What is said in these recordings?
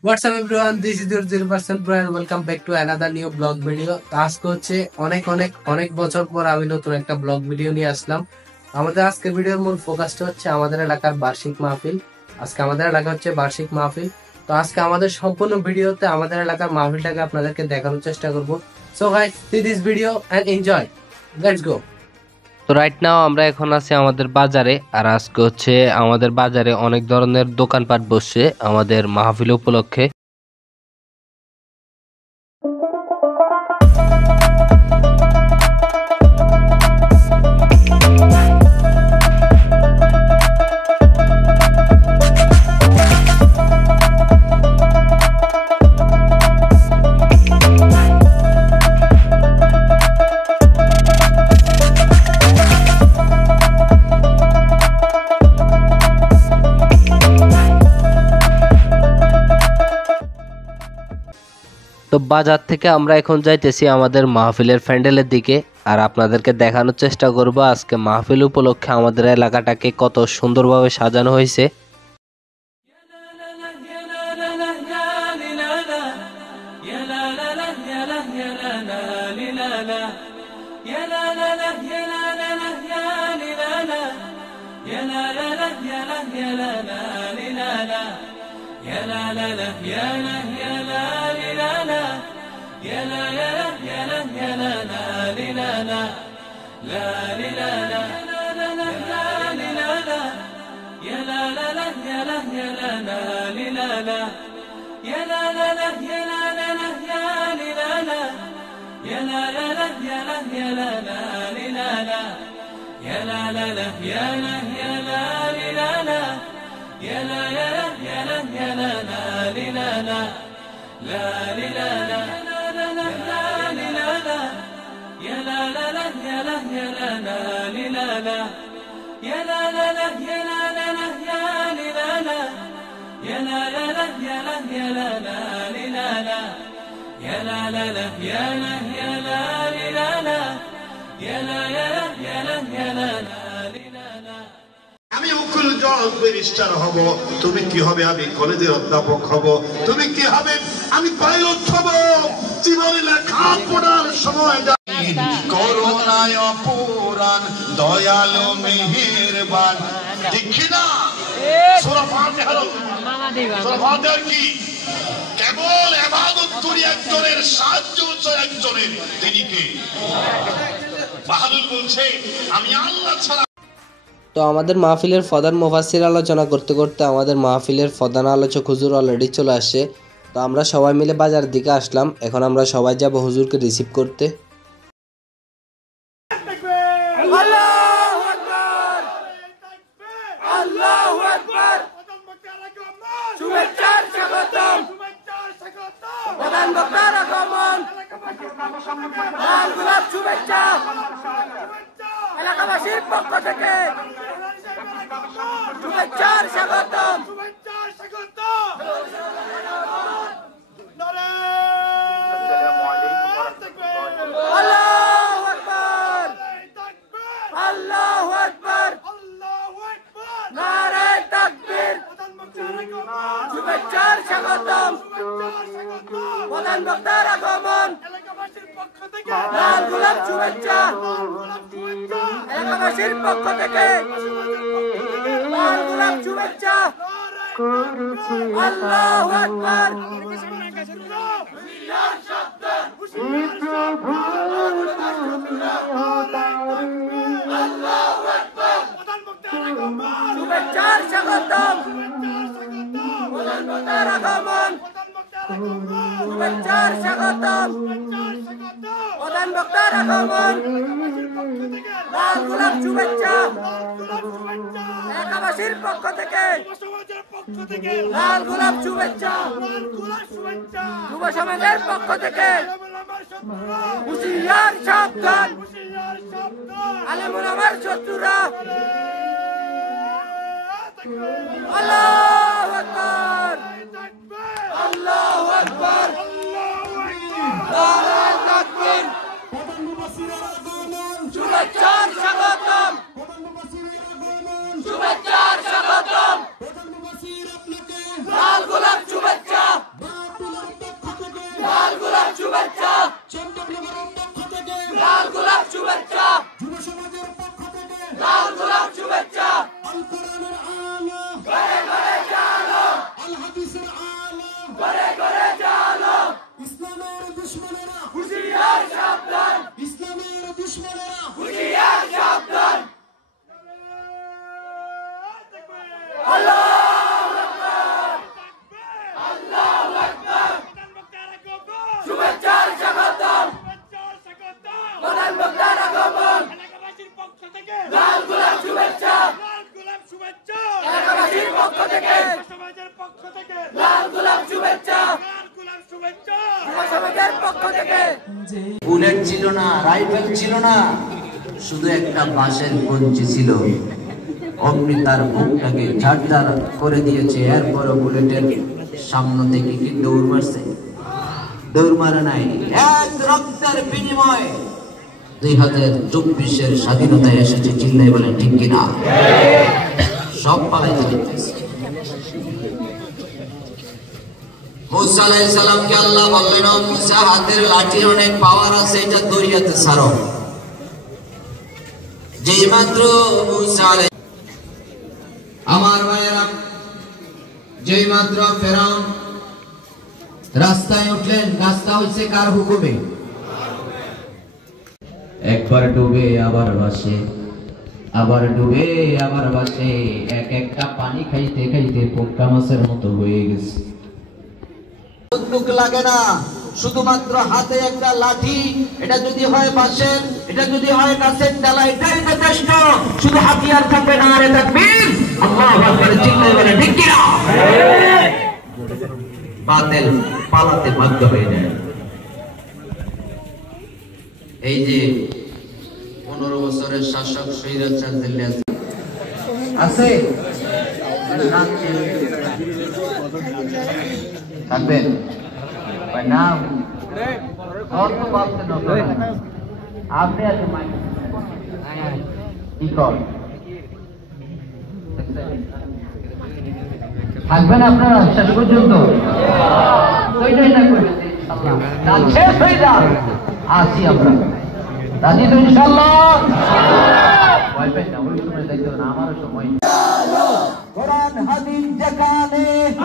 What's up everyone, this is your 0% bro and welcome back to another new blog video. তো আজকে হচ্ছে অনেক বছর পর আমি নতুন একটা ব্লগ ভিডিও নিয়ে আসলাম। আমাদের আজকের ভিডিওর মূল ফোকাসটা হচ্ছে আমাদের এলাকার বার্ষিক মাহফিল। আজকে আমাদের এলাকা হচ্ছে বার্ষিক মাহফিল। তো আজকে আমাদের সম্পূর্ণ ভিডিওতে আমাদের এলাকার মাহফিলটাকে আপনাদেরকে দেখানোর চেষ্টা করব। So guys, see this video and enjoy. Let's go. তো রাইট নাও আমরা এখন আছি আমাদের বাজারে, আর আজকে হচ্ছে আমাদের বাজারে অনেক ধরনের দোকানপাট বসছে আমাদের মাহফিল উপলক্ষে। তো বাজার থেকে আমরা এখন যাইতেছি আমাদের মাহফিলের প্যান্ডেলের দিকে, আর আপনাদেরকে দেখানোর চেষ্টা করব আজকে মাহফিল উপলক্ষে আমাদের এলাকাটাকে কত সুন্দরভাবে সাজানো হয়েছে। يا لا لا لا يا لا يا لا لا لا يا لا يا لا يا لا يا لا لا لا لا لا لا يا لا لا لا يا لا يا لا لا لا يا لا لا لا يا لا لا لا يا لا لا لا يا لا يا لا يا لا يا لا لا لا يا لا يا لا لا يا لا يا لا يا لا يا لا لا لا لا لا لا يا لا لا لا يا لا يا لا لا يا لا لا لا يا لا لا لا يا لا لا لا يا لا يا لا لا يا لا لا لا يا لا يا لا لا يا لا يا لا يا لا يا لا لا আমি উকিল জজ ব্যারিস্টার হব, তুমি কি হবে? আমি কলেজের অধ্যাপক হব। তুমি কি হবে? আমি পাইলট হব। জীবনে লেখাপড়ার সময় করুণায় অপুরাণ দয়ালু মেহেরবান, ঠিক না? সূরা ফাতিহার কি কেবল ইবাদত করি একজনের, সাহায্য হচ্ছে একজনের, তিনি কে? বাহাদুর বলছে আমি আল্লাহ ছাড়া। তো আমাদের মাহফিলের প্রধান মুফাসসির আলোচনা করতে করতে আমাদের মাহফিলের প্রধান আলোচক হুজুর অলরেডি চলে আসে। তো আমরা সবাই মিলে বাজারের দিকে আসলাম। এখন আমরা সবাই যাব হুজুরকে রিসিভ করতে। এলাকাবাসীর পক্ষ থেকে শুভেচ্ছার স্বাগতম। আল্লাহু আকবার, আল্লাহু আকবার, নারায়ে তাকবীর। শুভেচ্ছার স্বাগতম, প্রধান বক্তার আগমন, লাল গোলাপ শুভেচ্ছা এলাকাবাসীর পক্ষ থেকে, লাল গোলাপ শুভেচ্ছা। আল্লাহু আকবার, শুভেচ্ছার স্বাগতম, প্রধান বক্তার আগমন, শুভেচ্ছার স্বাগতম, প্রধান বক্তার আগমন, লাল গোলাপ শুভেচ্ছা এলাকাবাসীর পক্ষ থেকে, লাল গোলাপ শুভেচ্ছা যুব সমাজের পক্ষ থেকে। হুঁশিয়ার সাবধান, আলেমুল আমার শত্রুরা। আল্লাহু আকবার, আল্লাহু আকবার, নারায়ে তাকবীর। শুভেচ্ছার স্বাগতম, শুভেচ্ছার স্বাগতম, লাল গোলাপ শুভেচ্ছা। বুলেট ছিল না, রাইফেল ছিল না, শুধু একটা বাঁশের কঞ্চি ছিল। অমনি তার বুকটাকে ঝাড়ঝাড় করে দিয়েছে। এরপরও বুলেটের সামনে থেকে কি দৌড় মারছে? দৌড় মারা নাই। এক রক্তের বিনিময়ে 2024-এর স্বাধীনতা এসেছে। চিল্লাই বলেন ঠিক কিনা? সব পালাইতে দেখতেছে। মুসা আলাইহিস সালামকে আল্লাহ বললেন, ও মুসা, হাতের লাঠির অনেক পাওয়ার আছে, এটা দরিয়াতে ছাড়ো। যেই মাত্র মুসা আলাইহিস, আমার ভাইয়েরা, যেই মাত্র ফেরাউন রাস্তায় উঠলেন, রাস্তা হইছে কার হুকুমে? একবার ডুবে আবার ভাসে, আবার ডুবে আবার ভাসে। এক একটা পানি খাইতে খাইতে পোকা মাছের মতো হয়ে গেছে। বন্দুক লাগে না, শুধুমাত্র হাতে একটা লাঠি। এটা যদি হয় বাঁশের, এটা যদি হয় গাছের ডালা, এটাই যথেষ্ট। শুধু হাতিয়ার থাকবে না। আরে তাকবীর, আল্লাহু আকবার, চিল্লায় বলে ঠিক কিনা? বাতিল পালাতে বাধ্য হয়ে যায়। এই যে 15 বছরের শাসক স্বৈরাচার দিল্লি আছে, থাকবেন নাম আপনি কি কর থাকবেন আপনারা শেষ পর্যন্ত? শেষ হয়ে যান, আসি আমরা। রাজি তো ইনশাআল্লাহ? ভয় পাই না, ওই সময় দেখতে না, আমারও সময়। কোরআন হাদিস যেখানে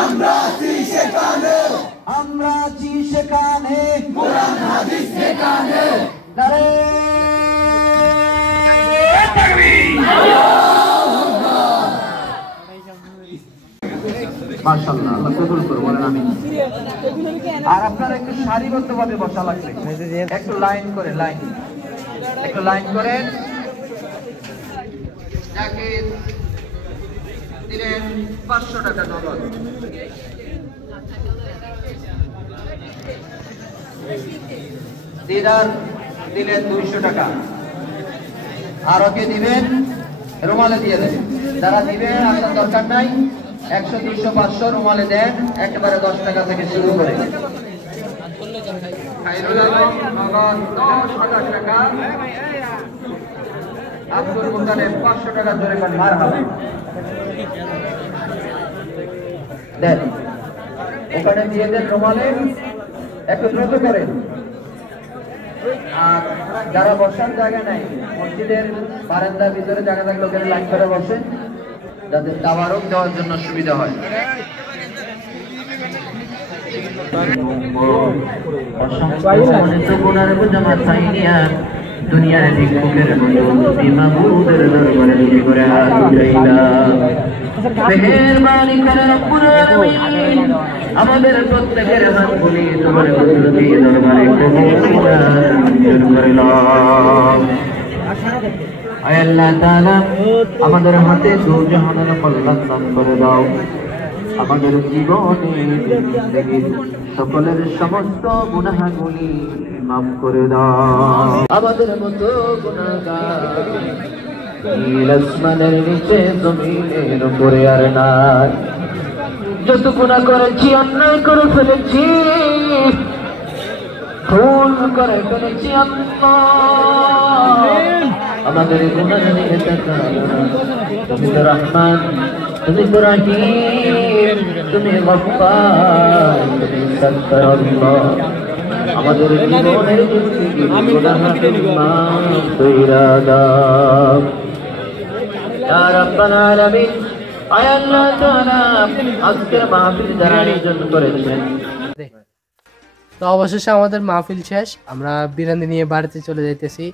আমরা আছি সেখানে, আমরা আছি সেখানে, কোরআন হাদিস যেখানে। নারে তাকবীর, মাশাআল্লাহ, আল্লাহ কবুল করুন, বলেন আমিন। আর আপনারা একটু সারিবদ্ধভাবে বসা লাগবে, একটু লাইন করে, লাইন, একটু লাইন করেন। যাকে দিলেন 500 টাকা নগদ, দিদার দিলেন 200 টাকা, আর ওকে দিবেন রুমালে দিয়ে দেবেন। যারা দিবেন আপনার দরকার নাই, 100, 200, 500 রুমালে দেন, একেবারে 10 টাকা থেকে শুরু করে। খায়রুল আলম নগদ 10,000 টাকা, আব্দুল মুতালেব 500 টাকা জোরে করে মারহাবা দেন। ওখানে দিয়ে দেন রুমালে, একটু দ্রুত করেন। আর যারা বসার জায়গা নাই, মসজিদের বারান্দার ভিতরে জায়গা থাকলে ওখানে লাইন করে বসেন, যাতে তাবারক দেওয়ার জন্য সুবিধা হয়। দুনিয়ার ভিক্ষুকের মাহবুবের দরবারে দুটি করে হাত উঠাইলাম। মেহেরবানি করে রব্বুল আলামিন আমাদের প্রত্যেকের হাতগুলি তোমার কুদরতি দরবারে কবুল করে নাও। আয় আল্লাহ তাআলা, আমাদের হাতে দুজাহানের কল্যাণ দান করে দাও। আমাদের জীবনে জিন্দেগীর সকলের সমস্ত গুনাহগুলি মাফ করে দাও। আমাদের মতো গুনাহগার নীল আসমানের নিচে জমিনের উপরে আর নাই। যত গুনাহ করেছি, অন্যায় করে ফেলেছি, ভুল করে ফেলেছি আল্লাহ, আমাদের গুনাহ নিয়ে তাকাও। তুমি তো রহমান, তুমি তো রহিম, তুমি গফফার, তুমি সত্তার আল্লাহ। আমাদের জীবনের গুনাহ মাফ কইরা দাও ইয়া রাব্বাল আলামিন। আয় আল্লাহ তাআলা, আজকের মাহফিল যারা আয়োজন করেছেন। তো অবশেষে আমাদের মাহফিল শেষ, আমরা বিরিয়ানি নিয়ে বাড়িতে চলে যাইতেছি।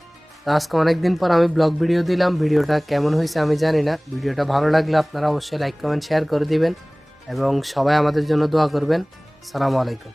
তো আজকে অনেকদিন পর আমি ব্লগ ভিডিও দিলাম। ভিডিওটা কেমন হয়েছে আমি জানি না। ভিডিওটা ভালো লাগলে আপনারা অবশ্যই লাইক কমেন্ট শেয়ার করে দিবেন এবং সবাই আমাদের জন্য দোয়া করবেন। আসসালামু আলাইকুম।